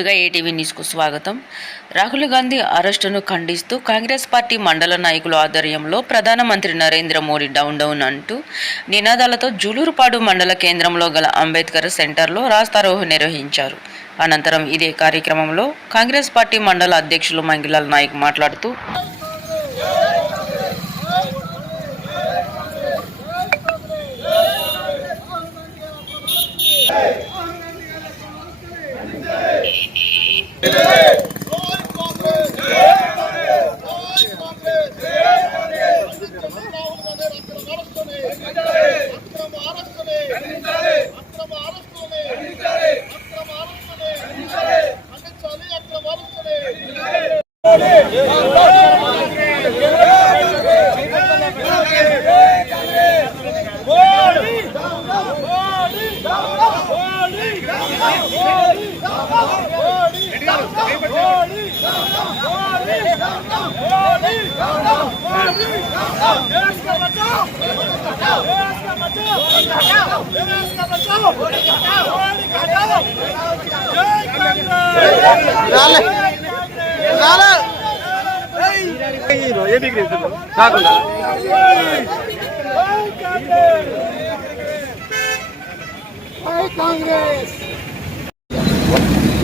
ముందుగా ఏటీవీ న్యూస్కు స్వాగతం. రాహుల్ గాంధీ అరెస్టును ఖండిస్తూ కాంగ్రెస్ పార్టీ మండల నాయకుల ఆధ్వర్యంలో ప్రధానమంత్రి నరేంద్ర మోడీ డౌన్ డౌన్ అంటూ నినాదాలతో జూలూరుపాడు మండల కేంద్రంలో గల అంబేద్కర్ సెంటర్లో రాస్తారోహు నిర్వహించారు. అనంతరం ఇదే కార్యక్రమంలో కాంగ్రెస్ పార్టీ మండల అధ్యక్షులు మంగిలాల్ నాయక్ మాట్లాడుతూ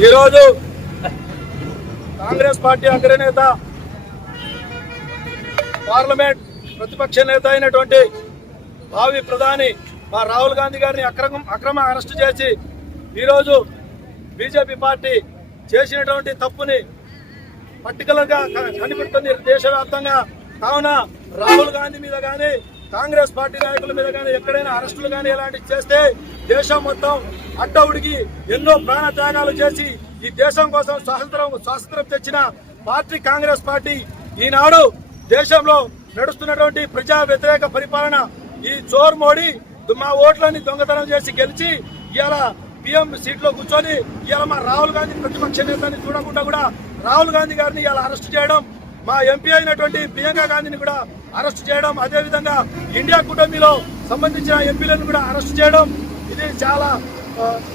ఈరోజు కాంగ్రెస్ పార్టీ అగ్రనేత పార్లమెంట్ ప్రతిపక్ష నేత అయినటువంటి భావి ప్రధాని మా రాహుల్ గాంధీ గారిని అక్రమ అరెస్టు చేసి ఈరోజు బీజేపీ పార్టీ చేసినటువంటి తప్పుని పర్టికులర్ గా కనిపెడుతుంది దేశవ్యాప్తంగా. కావున రాహుల్ గాంధీ మీద కానీ కాంగ్రెస్ పార్టీ నాయకుల మీద కానీ ఎక్కడైనా అరెస్టులు కానీ ఇలాంటివి చేస్తే దేశం మొత్తం అడ్డవుడికి ఎన్నో ప్రాణ త్యాగాలు చేసి ఈ దేశం కోసం స్వాతంత్రం తెచ్చిన పార్టీ కాంగ్రెస్ పార్టీ. ఈనాడు దేశంలో నడుస్తున్నటువంటి ప్రజా వ్యతిరేక పరిపాలన ఈ చోర్ మోడీ మా ఓట్లని దొంగతనం చేసి గెలిచి ఇవాళ పిఎం సీట్లో కూర్చొని ఇవాళ మా రాహుల్ గాంధీ ప్రతిపక్ష నేతని చూడకుండా కూడా రాహుల్ గాంధీ గారిని ఇవాళ అరెస్ట్ చేయడం, మా ఎంపీ అయినటువంటి ప్రియాంక గాంధీని కూడా అరెస్ట్ చేయడం, అదేవిధంగా ఇండియా కూటమిలో సంబంధించిన ఎంపీలను కూడా అరెస్ట్ చేయడం ఇది చాలా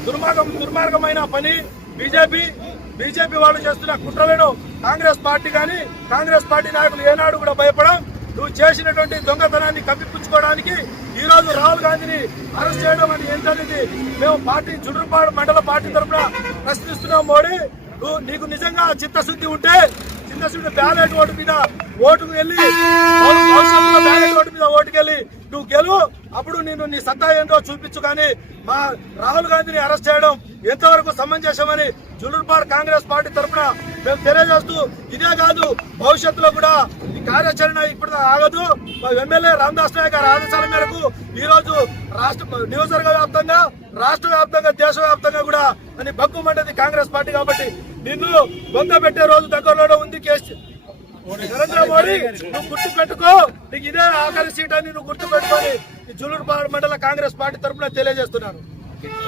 దుర్మార్గమైన పని. బీజేపీ వాళ్ళు చేస్తున్న కుట్రలను కాంగ్రెస్ పార్టీ కానీ కాంగ్రెస్ పార్టీ నాయకులు ఏనాడు కూడా భయపడం. నువ్వు చేసినటువంటి దొంగతనాన్ని కప్పిపుచ్చుకోవడానికి ఈ రోజు రాహుల్ గాంధీని అరెస్ట్ చేయడం అని ఏంటనేది మేము పార్టీ జూలూరుపాడు మండల పార్టీ తరఫున ప్రశ్నిస్తున్నాం. మోడీ, నీకు నిజంగా చిత్తశుద్ధి ఉంటే బ్యాలెట్ ఓటు మీద ఓటుకు వెళ్ళి బ్యాలెట్ ఓటు మీద ఓటుకెళ్ళి నువ్వు గెలువు, అప్పుడు నేను నీ సత్తా ఏంటో చూపించు. కానీ మా రాహుల్ గాంధీని అరెస్ట్ చేయడం ఎంతవరకు సమంజసమని జూలూరుపాడు కాంగ్రెస్ పార్టీ తరఫున మేము తెలియజేస్తూ, ఇదే కాదు భవిష్యత్తులో కూడా ఈ కార్యాచరణ ఇప్పుడు ఆగదు. మా ఎమ్మెల్యే రామదాస్ నాయక్ గారి ఆదేశాల మేరకు ఈ రోజు నియోజకవర్గ వ్యాప్తంగా, రాష్ట్ర వ్యాప్తంగా, దేశవ్యాప్తంగా కూడా అని భగ్గుమంటది కాంగ్రెస్ పార్టీ. కాబట్టి నిన్ను బొంగ పెట్టే రోజు దగ్గరలో ఉంది. నరేంద్ర మోడీ, నువ్వు గుర్తు పెట్టుకో, నీకు ఇదే ఆఖరి సీట్ అని నువ్వు గుర్తు పెట్టుకొని ఈ జూలూరుపాడు మండల కాంగ్రెస్ పార్టీ తరఫున తెలియజేస్తున్నాను.